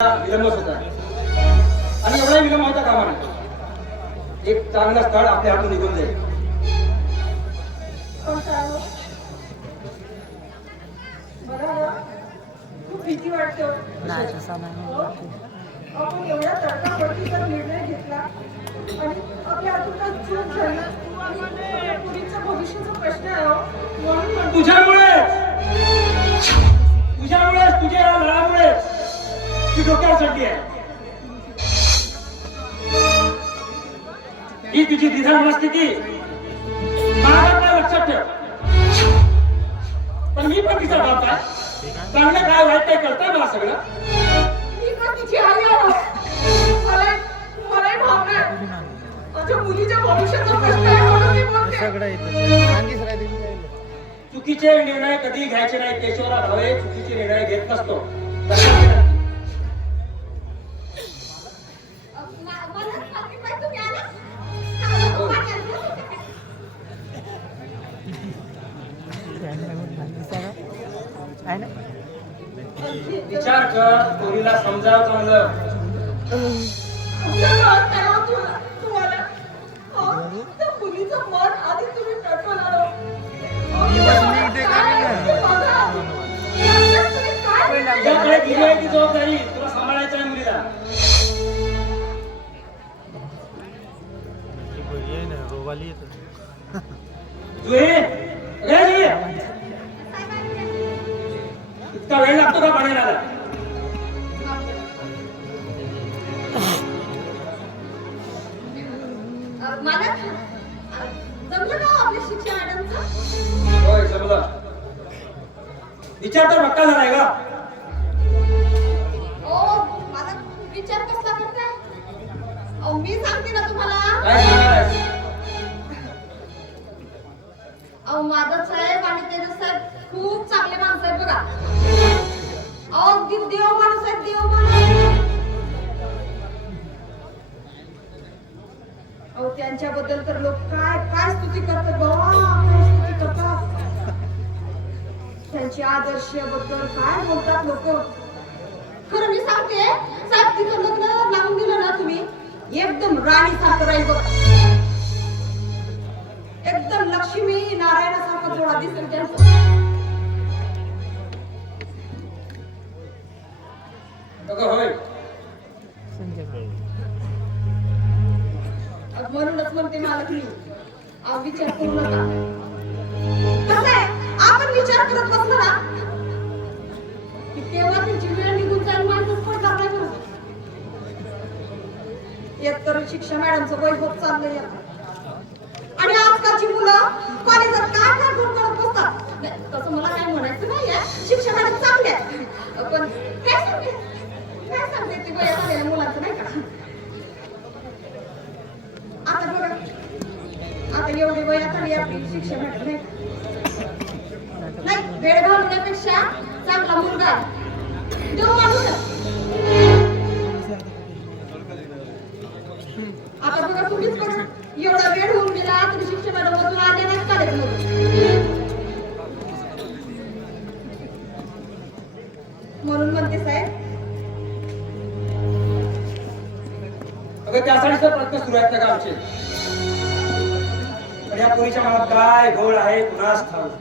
विलंबच होता आणि एवढा विलंब होता कामा नाही. एक चांगलं स्थळ आपल्या हातून निघून जाईल. खूप भीती वाटते. आपण एवढ्या तडकाफडकीचा निर्णय घेतला आणि आपल्या हातून चूक झाली आणि पुढीलच्या भविष्याचा प्रश्न आहे म्हणून तुझ्यामुळे तुझ्या या लढामुळे ती डोक्यावर चढली आहे. ही तुझी निधन मनस्थिती मला लक्षात ठेव. पण मी पण तिचा बाप आहे. चांगलं काय वाईट काय करताय मला सगळं. मी पण तिची आई आहे. मला भावना आहे. माझ्या मुलीच्या भविष्याचा प्रश्न आहे म्हणून मी बोलते. चुकीचे निर्णय कधी घ्यायचे नाही. केशवराव भावे चुकीचे निर्णय घेत नसतो. विचार कर. पोरीला समजाव चांगलं. मुलीचं मन आधी तुम्ही टटवलं. तुझ्याकडे दिली आहे ती जबाबदारी. तुला सांभाळायचं आहे मुलीला. इतका वेळ लागतो का पाण्याला? जमलं का आपल्या शिक्षण मॅडमचं? होय जमलं. विचार तर पक्का झालाय का? माझा विचार कसला करताय? मी सांगते ना तुम्हाला. काय सांगणार आहेस? माधव साहेब आणि तेजस साहेब खूप चांगले माणसं आहेत बघा. अगदी देव माणूस आहेत. देव माणूस. त्यांच्याबद्दल तर लोक काय स्तुती करतात बाबा. काय स्तुती करतात. त्यांची आदर्शाबद्दल काय बोलतात लोक. खरं मी सांगते साहेब, तिचं लग्न लावून दिलं ना तुम्ही एकदम राणी सारखं राहील बघ. एकदम लक्ष्मी नारायणासारखा जोडा दिसेल त्यांचा. होय. म्हणूनच म्हणते मला तुम्ही विचार करू नका. कसं आहे, आपण विचार करत बसलो ना की तेव्हा तुमची वेळ निघून जाईल. माणूस पण करणार नाही. एक तर शिक्षा मॅडमचं वय होत चाललंय आणि आजकालची मुलं कॉलेजात काय करत बसतात. तसं मला काय म्हणायचं नाहीये. शिक्षा मॅडम चांगले आहेत. पण काय सांगते ते वयात आलेल्या मुलांचं नाही का. आता बघा, आता एवढी वयात आली आपली शिक्षा मॅडम नाही. वेळ घालवण्यापेक्षा चांगला मुलगा देऊ माणूस. आता बघा तुम्हीच बघा, एवढा वेळ होऊन गेला तरी शिक्षा मॅडम मधून आले नाही कॉलेजमधून. म्हणून म्हणते साहेब, अगं त्यासाठीच तर प्रयत्न सुरू आहेत का आमचे. पण या पोरीच्या मनात काय घोळ आहे कुणास ठाऊक.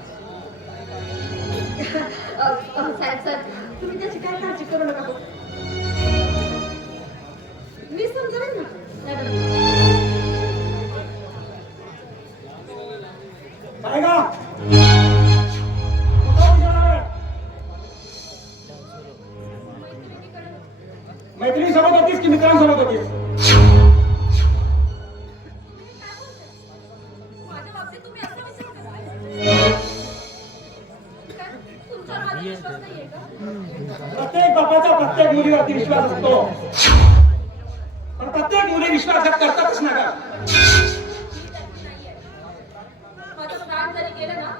साहेब तुम्ही त्याची काय काळजी करू नका. मी समजेल ना. काय का मैत्रिणीसोबत होतीस की मित्रांसोबत होतीस? प्रत्येक बापाचा प्रत्येक मुलीवरती विश्वास असतो. पण प्रत्येक मुली विश्वासघात करतातच ना का? माझं प्राण जरी गेलं ना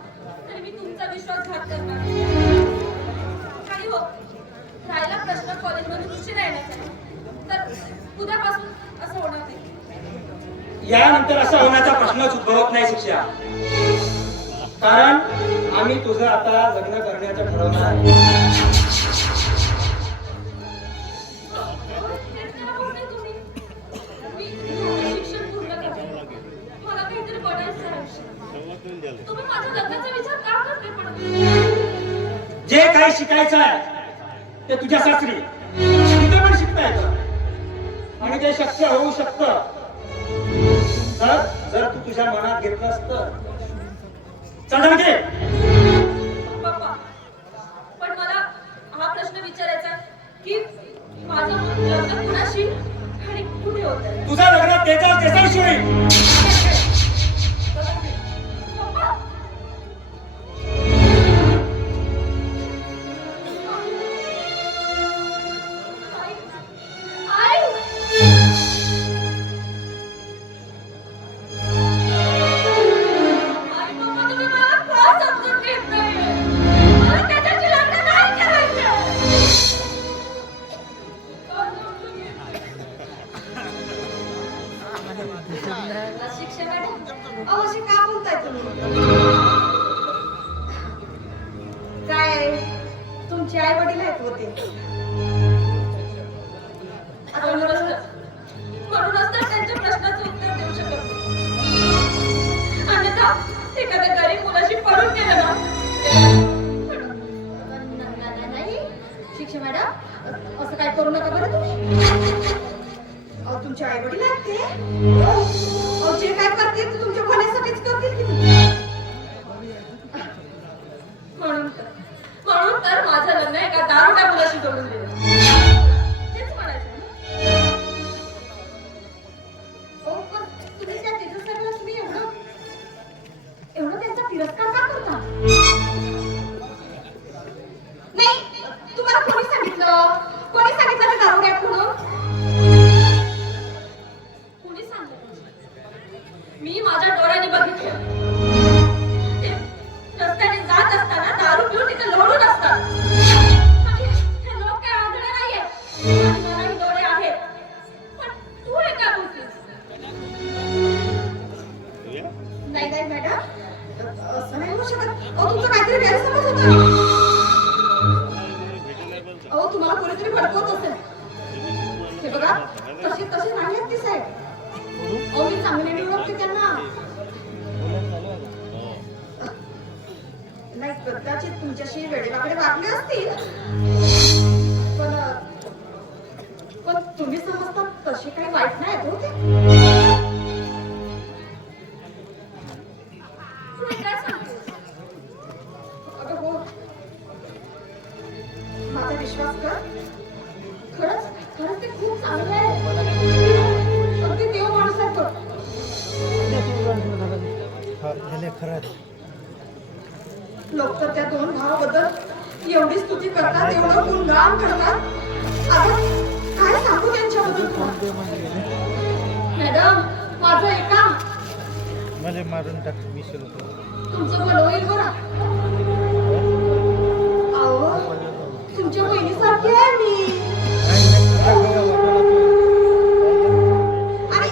तरी मी तुमचा विश्वासघात करणार. आणि हो, राहिला प्रश्न कॉलेजमध्ये उशीर येण्याचा, तर उद्यापासून असं होणार नाही. यानंतर असा होण्याचा प्रश्नच उद्भवत नाही शिक्षा. कारण आम्ही तुझं आता लग्न करण्याचं ठरवणार आहे. जे काही शिकायचं आहे ते तुझ्या सासरी तिथे पण शिकता येतं आणि ते शक्य होऊ शकतं तर जर तू तुझ्या मनात घेतलं असतं. चल घे. पप्पा, पण मला हा प्रश्न विचारायचा की माझं लग्न कुणाशी आणि कुठे होतंय? तुझं लग्न त्याच्याशी होईल. पप्पा, आई, आई, पप्पा, तुम्ही मला का समजून घेत नाहीये? मला त्याच्याशी लग्न नाही करायचंय. का समजून घेत नाही? शिक्षक मॅडम, अहो अशी का बोलताय तुम्ही? काय तुमचे आई वडील आहेत होते? म्हणूनच तर त्यांच्या प्रश्नाचं उत्तर देऊ शकत नाही. अन्यथा एखाद्या गरीब मुलाशी पळून गेलं ना नाही शिक्षक मॅडम, असं काय करू नका बरं तुम्ही. अहो तुमचे आई वडील आहेत ते. अहो जे काय करतील ते तुमच्या भल्यासाठीच करतील की. म्हणून तर माझं लग्न एका दारुड्या मुलाशी जोडून दिलं. तेच म्हणायचं ना. अहो पण तुम्ही त्या तेजस्वीला तुम्ही एवढं त्यांचा तिरस्कार का करता? नाही, तुम्हाला कोणी सांगितलं? कोणी सांगितलं ते दारुडे आहेत म्हणून? कोणी सांगितलं? मी माझ्या डोळ्यांनी बघितलं. ते रस्त्याने जात असताना दारू पिऊन तिथे लोळून असतात. आणि हे लोक काय आंधळे नाहीये. आणि मलाही डोळे आहेत. पण तू हे काय बोलतेस? नाही नाही मॅडम, असं नाही होऊ शकत. अहो तुमचं काहीतरी गैरसमज होता. अहो तुम्हाला कोणीतरी भडकवत असेल. हे बघा, तसे नाही आहेत ते साहेब. अहो मी चांगले ओळखते त्यांना. नाही कदाचित तुमच्याशी वेडेवाकडे वागले असतील, पण तुम्ही समजता तसे काही वाईट नाही आहेत हो ते. तू हे काय सांगतेस? अगं हो, माझा विश्वास कर. खरंच ते खूप चांगलं आहे. अगदी देव माणूस आहे तो. लोक तर त्या दोन भावाबद्दल एवढी स्तुती करतात, एवढं गुणगान करतात. अगं काय सांगू त्यांच्याबद्दल तुला? मॅडम माझं ऐका. मला मारून टाक 20 रुपये. तुमचं भलं होईल बरं. अहो तुमच्या बहिणीसारखी आहे मी. आणि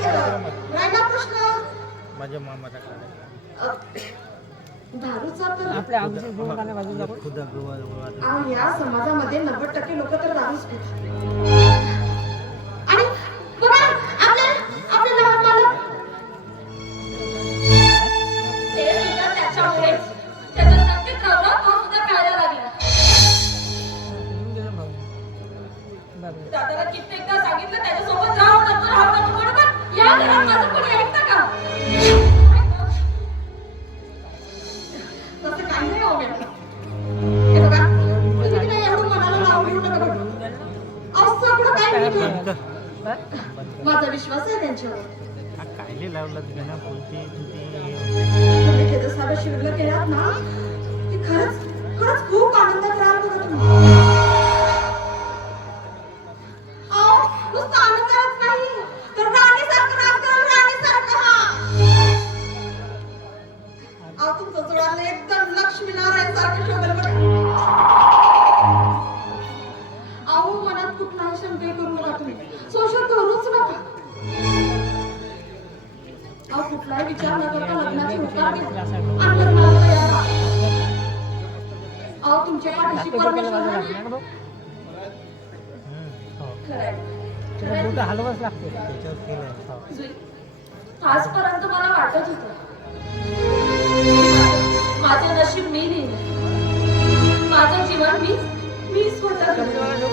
राहिला प्रश्न माझ्या मामाचा काढायचा. दारूचा तर खुदा गोवा अहो, या समाजामध्ये 90% लोक तर दारूच पितात. आणि बघा आपले लहान बालक. ते सुद्धा त्याच्यामुळेच. त्याचा संकेत राहून तो सुद्धा प्यायला लागला. दादाला कित्येकदा सांगितलं त्याच्यासोबत राहू नको बरोबर. या घरात माझं कोणी ऐकतं का? तसं काही नाही हो मॅडम. हे बघा तुम्ही तिला एवढं मनाला लावून घेऊ नका बघा. अहो सगळं काय नीट होईल. माझा विश्वास आहे त्यांच्यावर. कायले लावला तुझ्या बोलते तुम्ही तेजस्वाला शिवलं केलात ना, की खरंच खूप आनंदात राहाल बघा तुम्ही. अहो नुसतं आनंदात नाही तर राणीसारखं राजकारण, राणीसारखं. हा अहो तुमचं जुळालं एकदम लक्ष्मीनारायण सारखं शोभेल बघा. अहो मनात कुठलाही शंका करू नका तुम्ही. संशय करूच नका. अहो कुठलाही विचार न करता लग्नाची होकार घ्या आणि लग्नाला तयार राहा. अहो तुमच्या पाठीशी परमेश्वर आहे. हलवाच लागते त्याच्यावर केलं. जुई, आजपर्यंत मला वाटत होतं माझे नशीब मी लिहिलं. माझं जीवन मी स्वतः घडवलं.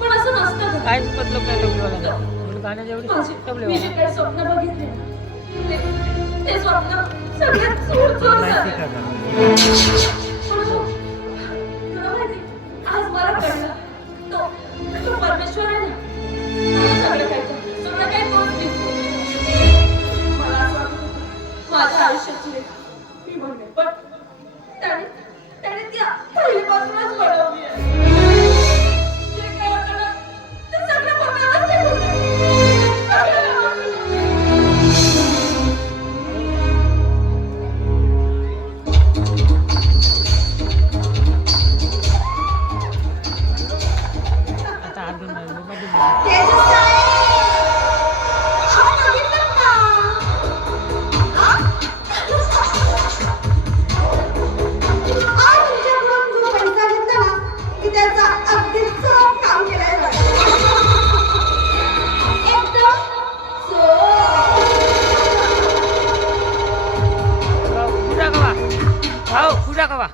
पण असं नसतं गं. काय मतलब काय डोक्याला गाण्यात एवढी मी जे काही स्वप्न बघितले ते स्वप्न सगळ्यात चूर झालं. पण हो, तुला माहिती, आज मला कळलं तो परमेश्वर आहे ना, सगळं काही तोच दिसतो. मला असं वाटत होतं माझ्या आयुष्याची रेखा मी बनवेन, पण त्याने ती पहिलीपासूनच बनवली आहे. जे काही होतं ना, ते सगळं फक्त व्यवस्थित होतं. सगळं व्यवस्थित आता अर्जुन तेजस साहेब, अहो, बघितलं का? हा? अहो, तुमच्याकडून जो पैसा घेतला ना, की त्याचा अगदी चोख काम केलंय बघा. एकदम चोख. खुदा कवा